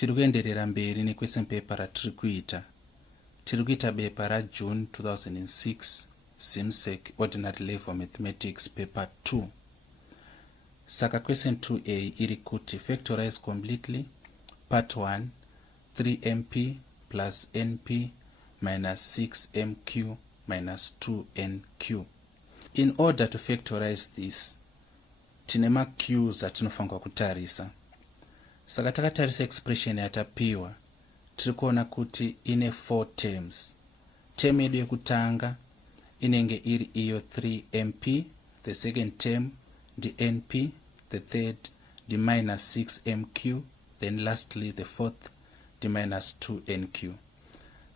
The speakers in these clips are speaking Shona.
tiri kuenderera mberi nequestion paper ratiri kuita. Tiri kuita bepa raJune 2006 ZIMSEC Ordinary Level Mathematics paper 2. Saka question 2a iri kuti factorize completely part 1 3mp plus np minus 6mq minus 2nq. In order to factorize this, tine maq's atinofanirwa kutarisa. Saka takatarisa expression yatapiwa, tiri kuona kuti ine 4 terms. Term yedu yekutanga inenge iri iyo 3mp, the second term the np, the third the minus 6mq, then lastly the fourth the minus 2nq.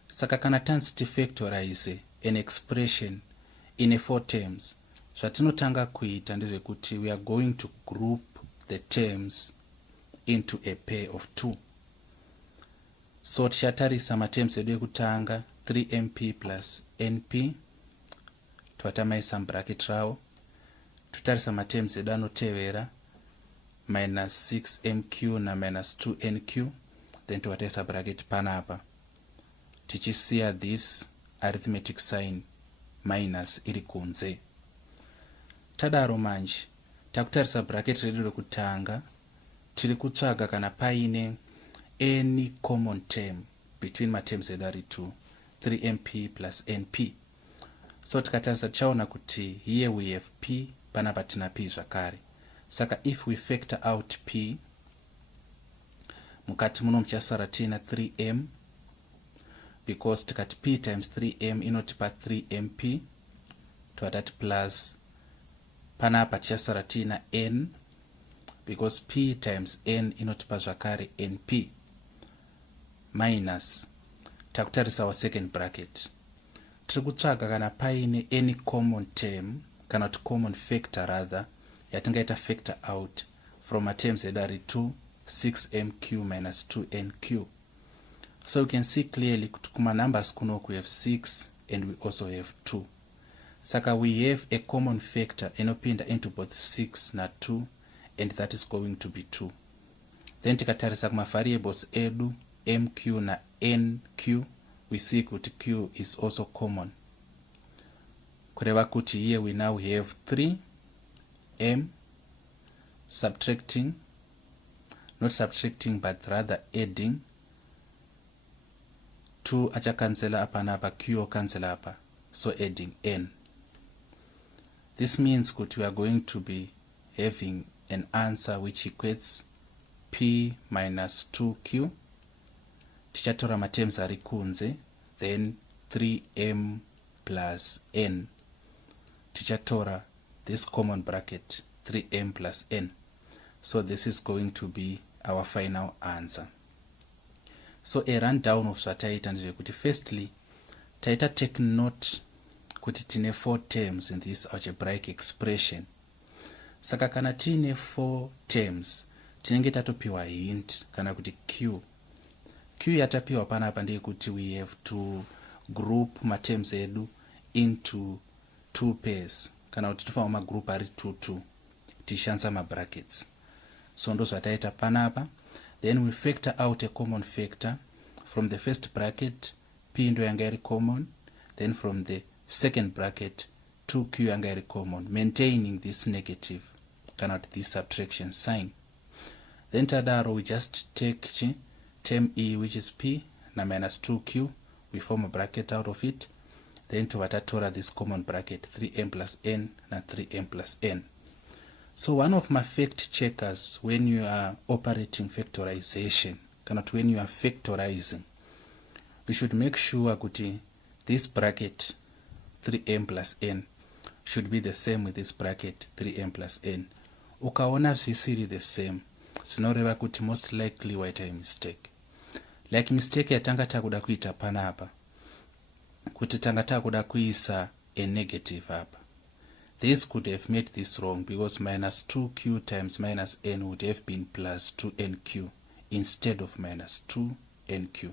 Saka kana tanzi factorize an expression in 4 terms, zvatinotanga kuita ndezvekuti we are going to group the terms into a pair of 2. So tichatarisa materms edu ekutanga 3mp plus np, twatamaisa bracket rawo. Tutarisa materms edu anotevera minus 6mq na minus 2nq, then twataisa bracket panapa, tichisiya this arithmetic sign minus iri kunze. Tadaro manje takutarisa bracket redu rekutanga, tiri kutsvaga kana paine any common term between materms edu ari 2, 3mp plus np. So tikatarisa tichaona kuti here we have p, panapa tina p zvakare. Saka if we factor out p, mukati muno muchasara tina 3m, because tikati p times 3m inotipa 3mp, twatati plus panapa tichasara tina n, because p times n inotipa zvakare np, minus takutarisa our second bracket. Tiri kutsvaga kana paine any common term kana kuti common factor rather yatingaita factor out from a terms edu ari 2, 6mq minus 2nq. So you can see clearly kuti kuma numbers kunoku we have 6 and we also have 2. Saka we have a common factor inopinda into both 6 na 2, and that is going to be 2. Then tikatarisa kuma variables edu mq na nq, we see kuti q is also common. Kureva kuti here we now have 3m subtracting, not subtracting but rather adding 2 acha cancel apa napa, q cancel apa, so adding n. This means that we are going to be having an answer which equates p minus 2q. Tichatora materms ari kunze, then 3m plus n. Tichatora this common bracket 3m plus n. So this is going to be our final answer. So a rundown of zvataita ndezvekuti firstly taita take note kuti tine 4 terms in this algebraic expression. Saka kana tine 4 terms tinenge tatopiwa hint kana kuti q yatapiwa panapa ndeyekuti we have to group materms edu into 2 pairs, kana kuti tofanwa magroup ari 2 tishandisa mabrackets. So ndo zvataita panapa. Then we factor out a common factor from the first bracket, p ndo yanga iri common, then from the second bracket 2q yanga iri common, maintaining this negative kana kuti this subtraction sign. Then tadaro we just take term e which is p na minus 2q, we form a bracket out of it, then tuvatatora this common bracket 3m plus n na 3m plus n. So one of my fact checkers when you are operating factorization, cannot when you are factorizing, we should make sure kuti this bracket 3m plus n should be the same with this bracket 3m plus n. Ukaona zvisiri the same, zvinoreva kuti most likely waita a mistake. Like mistake yatanga takuda kuita panapa, kuti tanga takuda kuisa a negative apa. This could have made this wrong because minus 2q times minus n would have been plus 2nq instead of minus 2nq.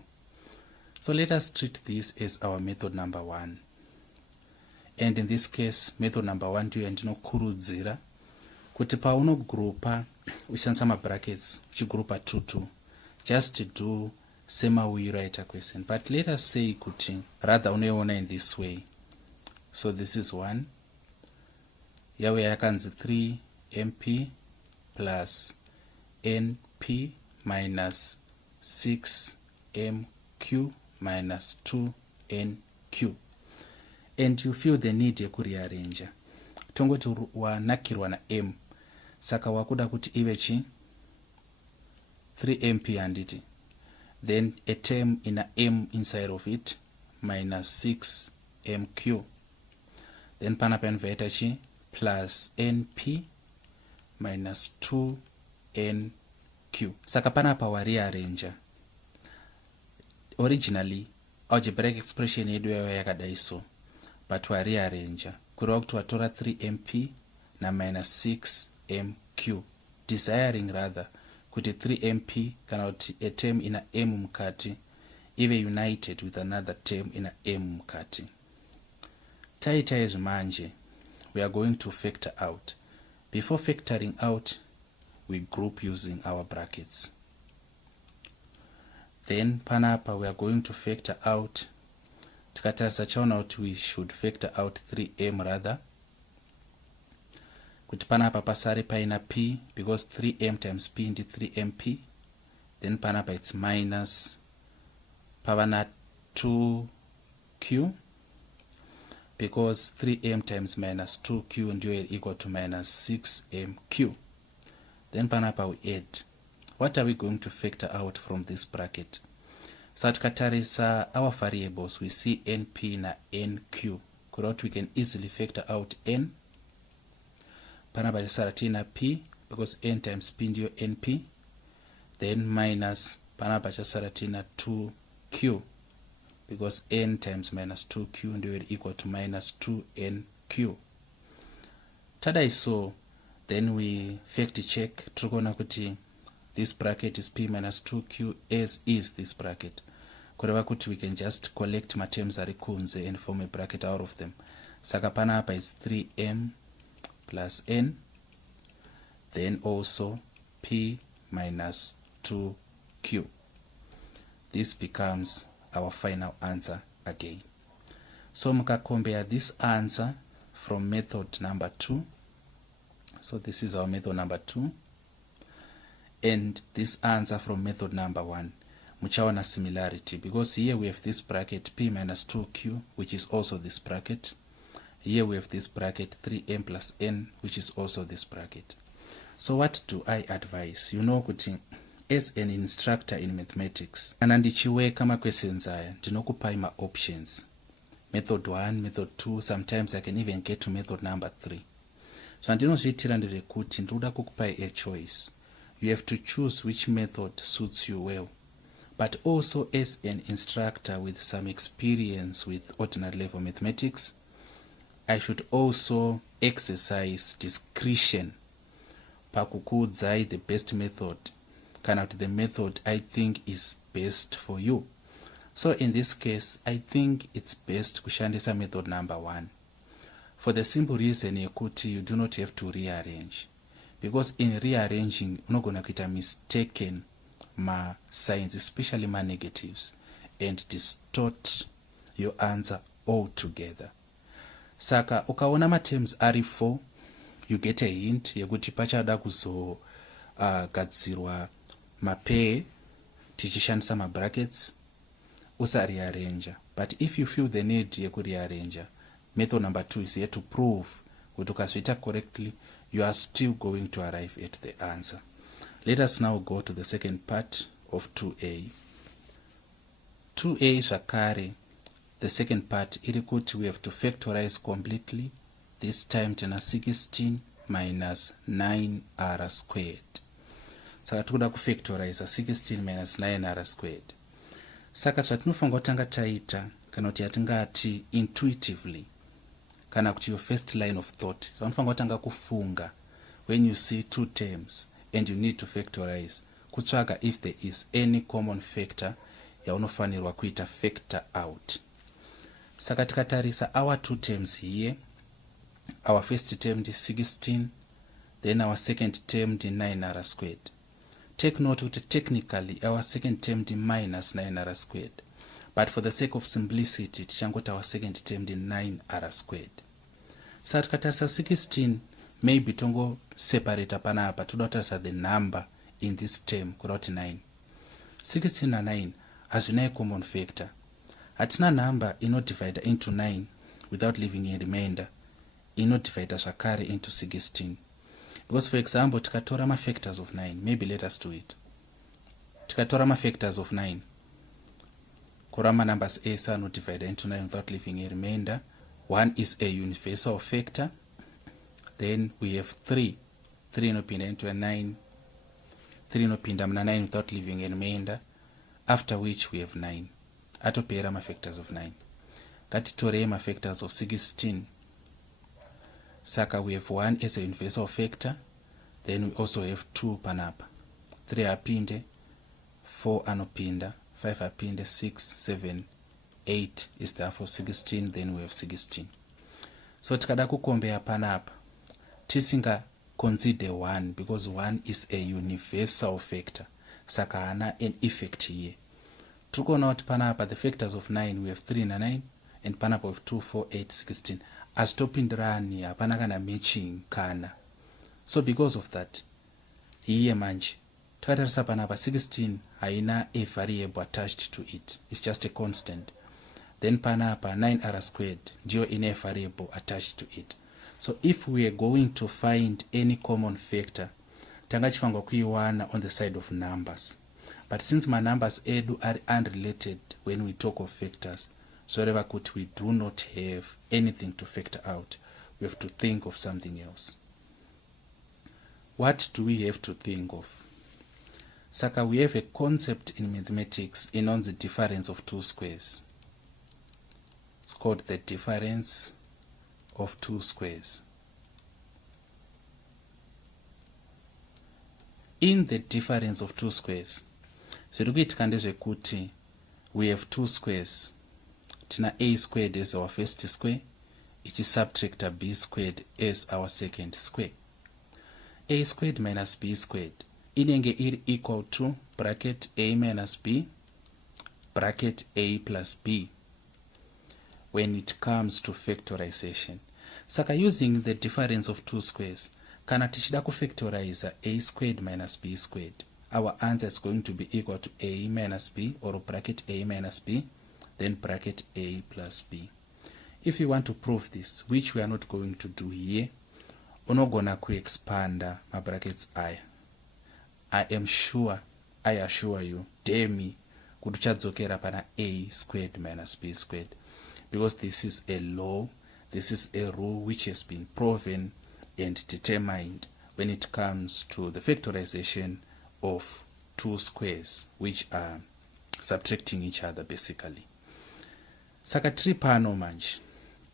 So let us treat this as our method number 1. And in this case, method number 1 ndiyo yandinokurudzira kuti paunogroupa uchishandisa mabrackets uchigroupa 2 2, just do semauiraita question. But let us say kuti rather unoiona in this way. So this is 1 yawe yakanzi 3 mp plus np minus 6 mq minus 2 nq, and you feel the need yekurearrange. Tongoti wanakirwa na m, saka wakuda kuti ive chi 3 mp handiti, then a term in a m inside of it minus 6 mq, then panapa inverter chi plus np minus 2 nq. Saka panapa wa rearrange. Originally algebraic expression yedu yakadai so, but wa rearrange kureva kuti watora 3 mp na minus 6 mq, desiring rather kuti 3 mp kana kuti a term ina m mukati ive united with another term ina m mukati. Taita izvi manje we are going to factor out. Before factoring out, we group using our brackets. Then panapa we are going to factor out. Tikatarisa chaona kuti we should factor out 3m rather. Kuti panapa pasare paina p, because 3m times p ndi 3mp. Then panapa it's minus pavana 2q, because 3m times minus 2q ndio equal to minus 6mq. Then panapa we add. What are we going to factor out from this bracket? So tikatarisa our variables, we see np na nq. Kuroti we can easily factor out n. Panapa tisara tina p, because n times p ndio np. Then minus panapa tisara tina 2q, because n times minus 2q ndio equal to minus 2nq. Tada iso, then we factor check. Turikona kuti this bracket is p minus 2q as is this bracket. Kureva kuti we can just collect my terms ari kunze and form a bracket out of them. Saka panapa is 3m plus n, then also p minus 2q. This becomes our final answer again. So muka compare this answer from method number 2. So this is our method number 2. And this answer from method number 1. Muchawana similarity, because here we have this bracket p minus 2q, which is also this bracket. Here we have this bracket 3m plus n, which is also this bracket. So what do I advise? You know kuti as an instructor in mathematics, kana ndichiweka ma questions aya ndinokupai ma options. Method 1, method 2, sometimes I can even get to method number 3. So ndinozviitira ndezvekuti ndoda kukupai a choice. You have to choose which method suits you well. But also as an instructor with some experience with ordinary level mathematics, I should also exercise discretion pakukuudzai the best method, kana kuti the method I think is best for you. So in this case, I think it's best kushandisa method number 1. For the simple reason yekuti you do not have to rearrange. Because in rearranging, unogona kuita mistaken ma signs, especially ma negatives, and distort your answer altogether. Saka ukaona ma terms ari 4, you get a hint yekuti pachada kuzo gadzirwa ma pair tichishandisa ma brackets, usa rearrange. But if you feel the need yeku rearrange, method number 2 is here to prove kuti ukazviita correctly, you are still going to arrive at the answer. Let us now go to the second part of 2a. 2a zvakare, the second part iri kuti we have to factorize completely. This time tena 16 minus 9r squared. Saka tikuda kufactorize 16 minus 9r squared. Saka zvatinofanira kutanga taita, kana kuti yatingati intuitively, kana kuti your first line of thought, vanofanira kutanga kufunga when you see two terms and you need to factorize, kutsvaga if there is any common factor yaunofanirwa kuita factor out. Saka tikatarisa our two terms here, our first term is 16, then our second term is 9r squared. take note that technically our second term is minus 9r squared, but for the sake of simplicity tichangoti our second term is 9r squared. Saka tikatarisa 16 maybe tongo separate panapa toda kutarisa the number in this term kuda kuti 9. 16 na 9 hazvina common factor. Hatina number inodivide into 9 without leaving a remainder inodivide zvakare into 16. Because for example tikatora ma factors of 9, maybe let us do it. Tikatora ma factors of 9 kurama numbers esa anodivide into 9 without leaving a remainder. 1 is a universal factor. Then we have 3 inopinda into a 9, 3 inopinda muna 9 without leaving a remainder, after which we have 9. Atopera ma factors of 9. Ngatitorei ma factors of 16. Saka we have 1 as a universal factor, then we also have 2 panapa, 3 apinde, 4 anopinda, 5 apinde, 6, 7, 8 is therefore 16, then we have 16. So tikada kukombea panapa tisinga consider 1 because 1 is a universal factor, saka hana an effect here. Tukona kuti panapa the factors of 9 we have 3 na 9, and panapa of 2, 4, 8, 16 azitopindirani hapana kana matching kana. So because of that here manje takatarisa panapa 16 haina a variable attached to it, it's just a constant. Then panapa 9r squared ndiyo ine variable attached to it. So if we are going to find any common factor tangachifangwa kuiwana on the side of numbers, but since my numbers edu are unrelated when we talk of factors, so we do not have anything to factor out, we have to think of something else. What do we have to think of? Saka we have a concept in mathematics in the difference of two squares. It's called the difference of two squares. In the difference of two squares, we have two squares. Tina a squared as our first square, ichi subtract b squared as our second square. A squared minus b squared inenge iri equal to bracket a minus b bracket a plus b when it comes to factorization. Saka using the difference of two squares, kana tichida kufactorize a squared minus b squared, our answer is going to be equal to a minus b or bracket a minus b then bracket a plus b. If you want to prove this, which we are not going to do here, unogona kuexpanda my brackets I am sure, I assure you, dare me, kuduchadzokera pana a squared minus b squared, because this is a law, this is a rule which has been proven and determined when it comes to the factorization of two squares which are subtracting each other basically. Saka tiri pano manje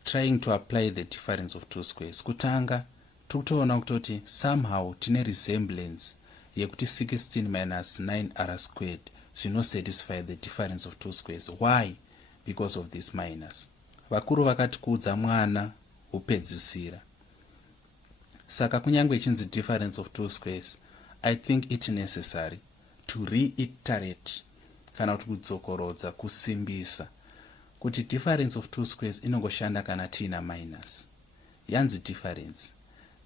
trying to apply the difference of two squares. Kutanga tukutoona kutoti somehow tine resemblance yekuti 16 minus 9r squared zvino satisfy the difference of two squares. Why? Because of this minus. Vakuru vakati kuudza mwana upedzisira. Saka kunyangwe ichinzi difference of two squares, I think it necessary to reiterate kana kuti kudzokorodza kusimbisa kuti difference of two squares inongoshanda kana tina minus. Yanzi difference.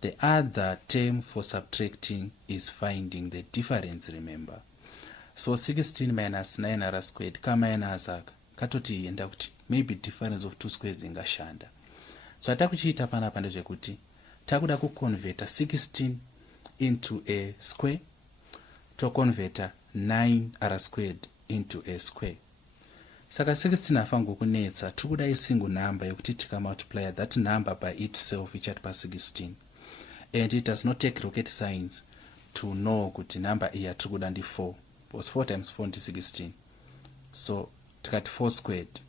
The other term for subtracting is finding the difference, remember. So 16 minus 9r squared kama yanazaka katoti yenda kuti maybe difference of two squares ingashanda. So atakuchiita panapa ndezvekuti takuda kuconverta 16 into a square, to converta 9r squared into a square. Saka 16 afango kunetsa tukuda isingle number yekuti tika multiply that number by itself ichatipa 16, and it does not take rocket science to know kuti number iya tukuda ndi 4, because 4 times 4 ndi 16, so tikati 4 squared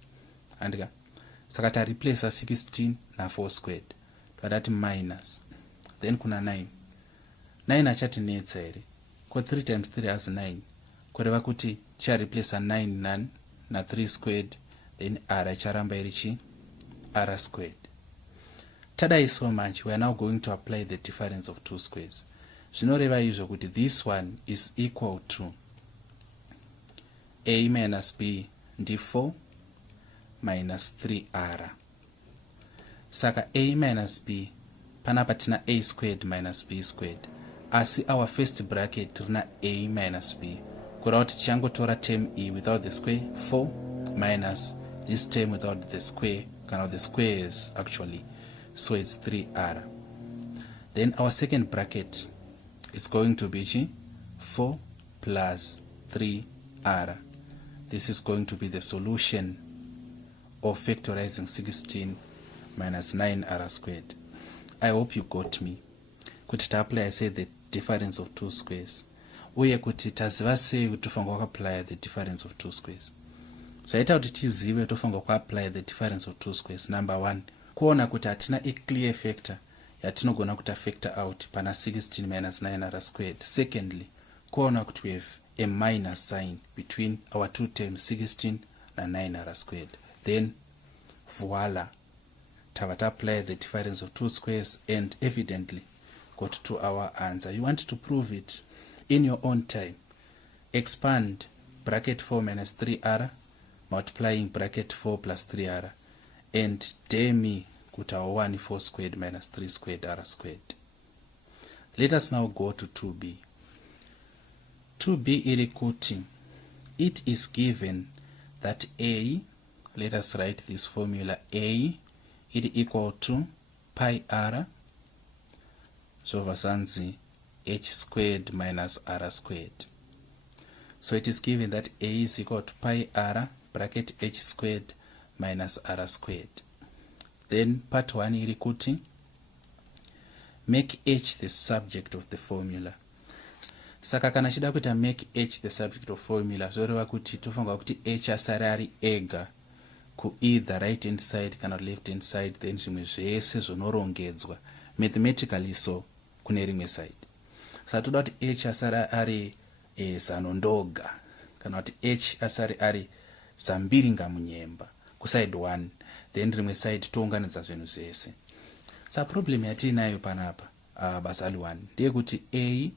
andika saka ta replace 16 na 4 squared twadati minus, then kuna 9 achati netsa ere ko 3 times 3 as 9 kureva kuti cha replace 9 na 3 squared, then r icharamba irichi r squared. Tada is so much, we are now going to apply the difference of two squares. zvinoreva izvo kuti this one is equal to a minus b ndi 4 minus 3r. Saka a minus b panapa tina a squared minus b squared, asi our first bracket rina a minus b, kureva kuti tichangotora term e without the square 4 minus this term without the square, kana the squares actually, so it's 3r. Then our second bracket is going to be 4 plus 3r. This is going to be the solution of factorizing 16 minus 9r squared. I hope you got me. Kuti ta-apply say the difference of two squares. Uye kuti taziva sei kuti tofanirwa ku-apply the difference of two squares. Zvaita kuti tizive tofanirwa ku-apply the difference of two squares. Number 1, kuona kuti hatina a clear factor yatinogona kuta factor out pana 16 minus 9r squared. Secondly, kuona kuti we have a minus sign between our two terms 16 and 9r squared. Then voila, tava apply the difference of two squares and evidently got to our answer. You want to prove it in your own time. Expand bracket 4 minus 3r multiplying bracket 4 plus 3r and dare me kuti our 1 4 squared minus 3 squared r squared. Let us now go to 2b. 2b iri kuti it is given that a, let us write this formula, a is equal to pi r, so vasanzi h squared minus r squared. So it is given that a is equal to pi r bracket h squared minus r squared. Then part 1 iri kuti make h the subject of the formula. Saka kana chida kuita make h the subject of formula, zvoreva kuti tofanirwa kuti h asare ari ega ku either right hand side kana left hand side, then zvimwe zvese zvonorongedzwa mathematically so kune rimwe side. Saka toda kuti h asare ari zano ndoga kana kuti h asare ari zambiri ngamunyemba ku side 1, then rimwe side tounganidza zvinhu zvese. Saka problem yatinayo panapa basali 1 ndeye kuti a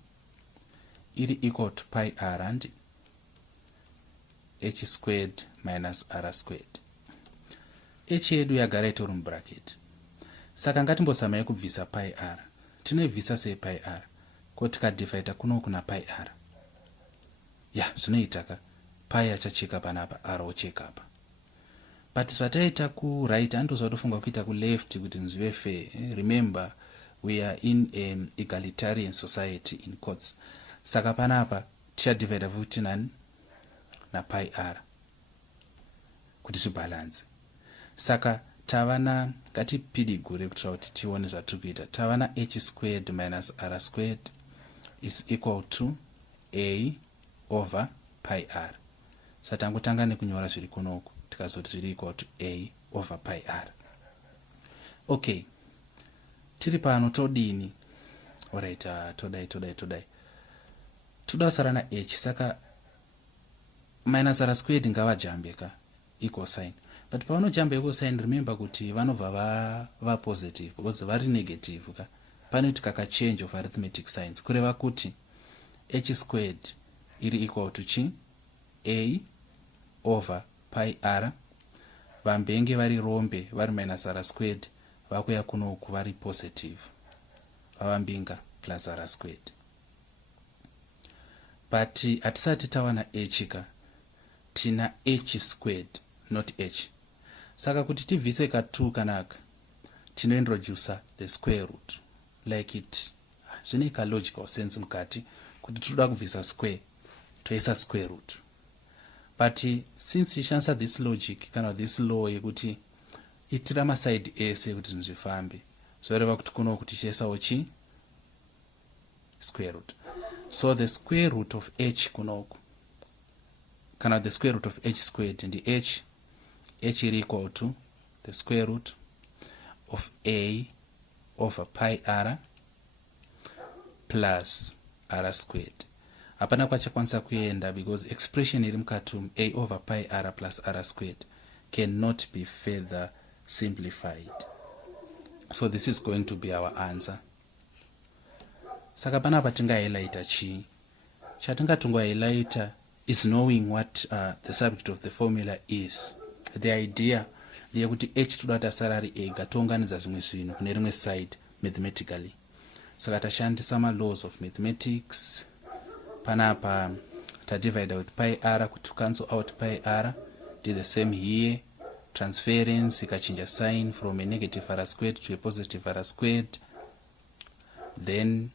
iri equal to pi r and h squared minus r squared. H yedu yagara itori mubracket. Saka ngatimbozamai kubvisa pi r. Tinoibvisa sei pi r? Kuti tikadivhaita kuno kuna pi r. Zvinoita ka pi achacheka panapa, r ocheka apa. But zvataita ku right handozvatofunga kuita ku left kuti nzive fair. Remember, we are in an egalitarian society in quotes. Saka panapa tichadivhaita futi nani na pi r kuti zvibalance. Saka tavana ngatipidigure kuitira kuti tione zvatiri kuita. Tavana h squared minus r squared is equal to a over pi r. Saka tangotanga nekunyora zviri kunoku tikazoti zviri equal to a over pi r. Okay, tiri pano todini? Alright, todai toda kusara na h. Saka minus r squared ngavajambe ka equal sign, but pavanojamba equal sign remember kuti vanobva va positive because vari negative ka panoitika ka change of arithmetic signs, kureva kuti h squared iri equal to a over pi r, vambenge vari rombe vari minus r squared, vakuya kunoku vari positive vavambinga plus r squared. But hatisati tawana h ka tina h squared not h. Saka kuti tibvise ka 2 kanaka tinointroduce the square root like it. Zvine ka logical sense mukati kuti toda kubvisa square toisa square root. But since tishandisa this logic kana this law yekuti itira maside ese kuti zvifambe, zvoreva kuti kuno kuti tichaisawo square root. So the square root of h kunoku kana the square root of h squared and h is equal to the square root of a over pi r plus r squared. Hapana kwachakwanisa kuenda because expression iri mukati a over pi r plus r squared cannot be further simplified. So this is going to be our answer. Saka panapa tinga highlighter chi. Chatingatongo highlighter is knowing what the subject of the formula is. The idea ndeyekuti h toda tasarari ega tounganidza zvimwe zvinhu kune rimwe side mathematically. Saka tashandisa laws of mathematics. Panapa divide with pi r to cancel out pi r. Do the same here. Transference ikachinja sign from a negative r squared to a positive r squared. Then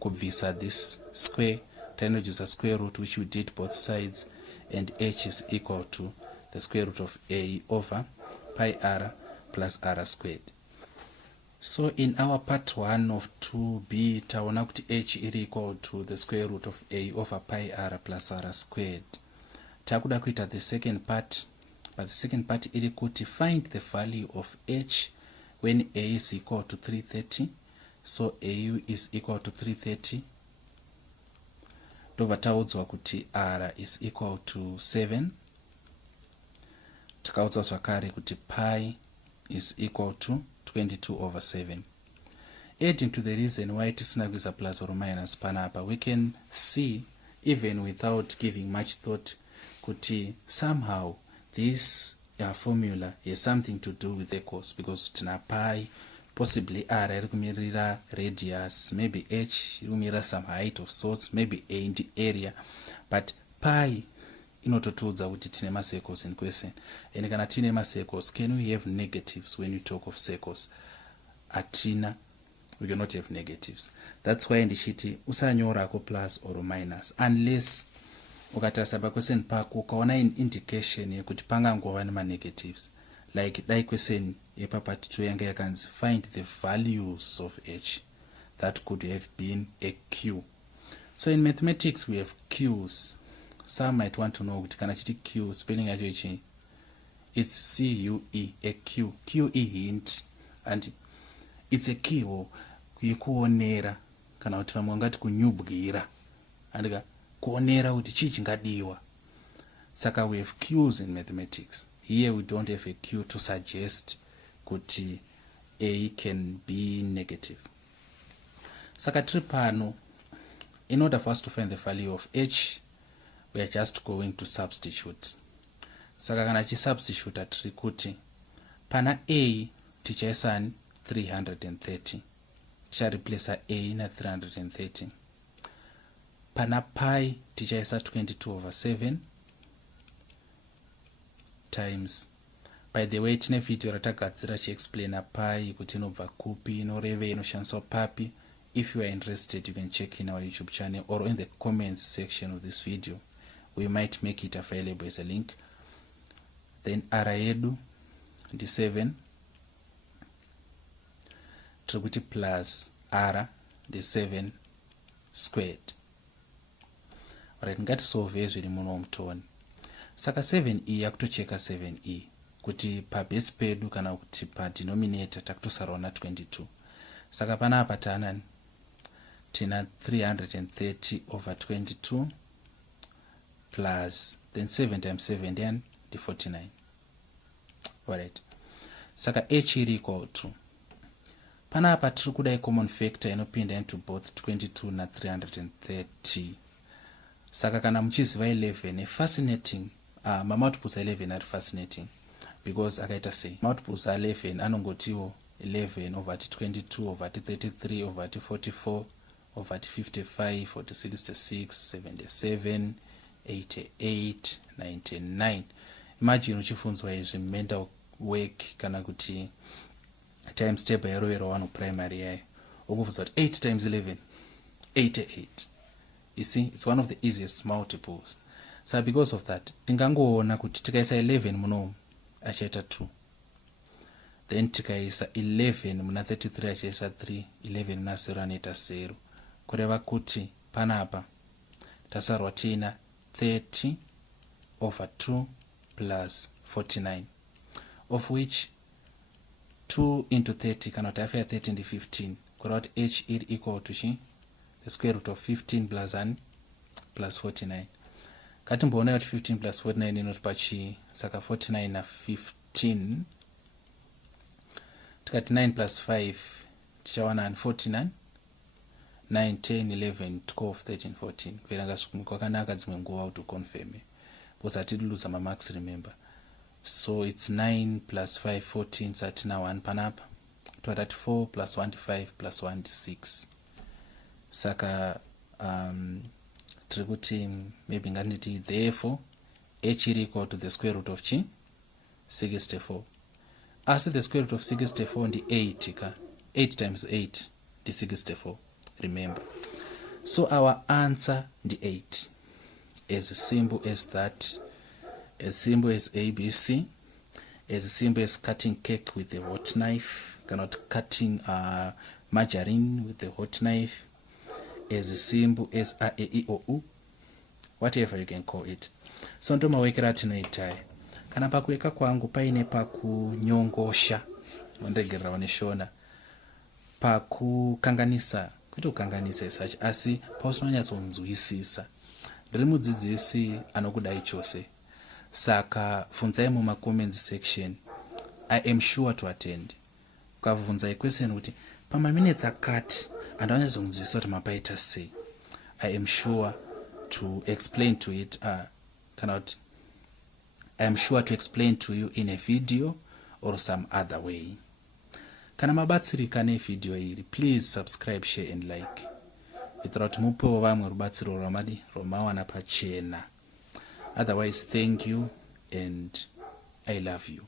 kubvisa this square, introduce a square root which we did both sides, and h is equal to the square root of a over pi r plus r squared. So in our part 1 of 2b, taona kuti h is equal to the square root of a over pi r plus r squared. Takuda kuita the second part, but the second part iri kuti find the value of h when a is equal to 330. So a is equal to 330. Ndobva taudzwa kuti r is equal to 7. Takaudzwa zvakare kuti pi is equal to 22 over 7. Adding to the reason why tisina kuisa plus or minus panapa, we can see even without giving much thought kuti somehow this formula has something to do with equals, because tina pi, possibly r iri kumirira radius, maybe h iri kumirira some height of sorts, maybe a in the area, but pi inototiudza kuti tine macircles in question. And kana tine macircles, can we have negatives when we talk of circles? Atina, we cannot have negatives. That's why ndichiti usanyorako plus or minus unless ukatarisa paquestion pako ukaona indication yekuti pangangova negatives, like question yepa part 2 yanga yakanzi find the values of h. That could have been a q. So in mathematics we have q's. Some might want to know kuti kana chiti q spelling yacho ichi, it's cue, a q. Q hint, and it's a key yekuonera kana kuti vamwe vangati kunyubwira, andika kuonera kuti chii chingadiwa. Saka we have q's in mathematics. Here we don't have a q to suggest kuti a can be negative. Saka tiri pano, in order for us to find the value of h, we are just going to substitute. Saka kana chisubstitute tiri kuti pana a tichaisa 330, ticha replace a na 330. Pana pi tichaisa 22 over 7 times. By the way, tine video ratagadzira chiexplaina pi kuti inobva kupi, inoreve, inoshandiswa papi. If you are interested, you can check in our YouTube channel or in the comments section of this video. We might make it available as a link. Then r yedu ndi 7 tikuti plus r ndi 7 squared. Alright, ngatisolve zviri muno mutoni. Saka 7e yakutocheka 7e kuti pa base pedu kana kuti pa denominator takutosarawo na 22. Saka panapa tina 330 over 22 plus then 7 times 7 then the 49. Alright, saka h iri equal to, panapa tiri kuda common factor inopinda into both 22 na 330. Saka kana muchiziva 11, fascinating, multiples 11 are fascinating, because akaita say multiples 11 anongotiwo 11 over 22 over 33 over 44 over 55 40 66 77 88 99. Imagine uchifunzwa izvi mental work kana kuti times table yarovera 1 primary yayo ukufunzwa kuti 8 times 11 88. You see, it's one of the easiest multiples. So because of that, tingangoona kuti tikaisa 11 muno achaita 2. Then tikaisa 11 muna 33 achaisa 3, 11 muna 0 anoita 0. Kureva kuti panapa tasarwa tina 30 over 2 plus 49, of which 2 into 30 kana kuti after 30 ndi 15. Kureva kuti h is equal to the square root of 15 plus 1 plus 49. Katimboona kuti 15 plus 49 inotipa chi, saka 49 na 15 tikati 9 plus 5 tichawana 49. 9 10 11 12 13 14 kuverenga kwakanaka dzimwe nguva kuti uconfirme because hatidi lose mamarks, remember. So it's 9 plus 5 14 satina 1 panapa twatati 4 plus 1 5 plus 1 6 saka tiri kuti maybe ngatiti therefore h is equal to the square root of 64 asi the square root of 64 ndi 8 ka 8 times 8 ndi 64, remember. So our answer ndi 8, as simple as that, as simple as ABC, as simple as cutting cake with a hot knife, cannot cutting margarine with a hot knife, as simple as a e I o u, whatever you can call it. So ndo mawekera tinoitai kana pakuweka kwangu paine pakunyongosha mondegerera wane Shona pakukanganisa kuti ukanganisa such asi pausinonyatsonzwisisa. Ndiri mudzidzisi anokudai chose, saka bvunzai muma comments section. I am sure to attend. Ukabvunza question kuti pama minutes akati andanyazonzwisisa kuti mapaita sei, I am sure to explain to it I am sure to explain to you in a video or some other way. Kana mabatsirika nevideo iri, please subscribe, share and like. Kuitira kuti mupewo vamwe rubatsiro rwamawana pachena. Otherwise, thank you and I love you.